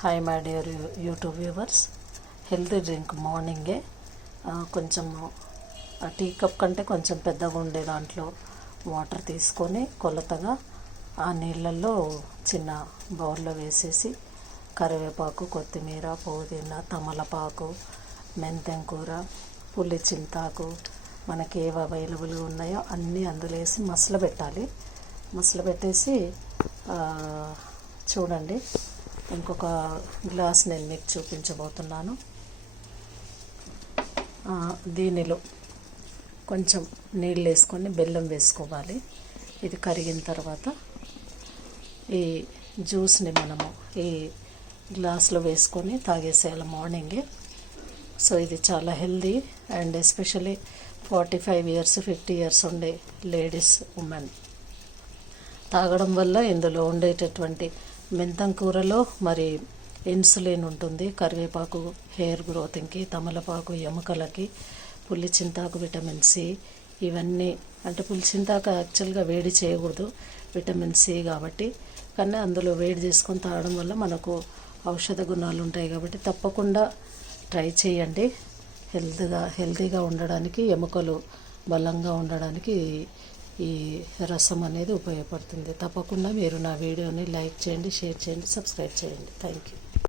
Hi my dear YouTube viewers. Healthy drink మార్నింగే కొంచెం tea cup కంటే కొంచెం పెద్దగా ఉండే దాంట్లో వాటర్ తీసుకొని కొలతగా ఆ నీళ్ళల్లో చిన్న బౌల్లో వేసేసి కరివేపాకు, కొత్తిమీర, పుదీనా, తమలపాకు, మెంతెం కూర, పులి చింతాకు, మనకి ఏవి అవైలబుల్గా ఉన్నాయో అన్నీ అందులో వేసి మసలబెట్టాలి. మసలబెట్టేసి చూడండి, ఇంకొక గ్లాస్ నేను మీకు చూపించబోతున్నాను. దీనిలో కొంచెం నీళ్ళు వేసుకొని బెల్లం వేసుకోవాలి. ఇది కరిగిన తర్వాత ఈ జ్యూస్ని మనము ఈ గ్లాస్లో వేసుకొని తాగేసేయాలి మార్నింగే. సో ఇది చాలా healthy and especially 45 years 50 years ఉండే లేడీస్, ఉమెన్ తాగడం వల్ల ఇందులో ఉండేటటువంటి మెంతం కూరలో మరి ఇన్సులిన్ ఉంటుంది, కరివేపాకు హెయిర్ గ్రోతింగ్కి, తమలపాకు ఎముకలకి, పులి చింతాకు విటమిన్ సి, ఇవన్నీ అంటే పులి చింతాకు యాక్చువల్గా వేడి చేయకూడదు, విటమిన్ సి కాబట్టి, కానీ అందులో వేడి చేసుకొని తాగడం వల్ల మనకు ఔషధ గుణాలు ఉంటాయి కాబట్టి తప్పకుండా ట్రై చేయండి. హెల్తీగా ఉండడానికి, ఎముకలు బలంగా ఉండడానికి ఈ రసం అనేది ఉపయోగపడుతుంది. తప్పకుండా మీరు నా వీడియోని లైక్ చేయండి, షేర్ చేయండి, సబ్స్క్రైబ్ చేయండి. Thank you.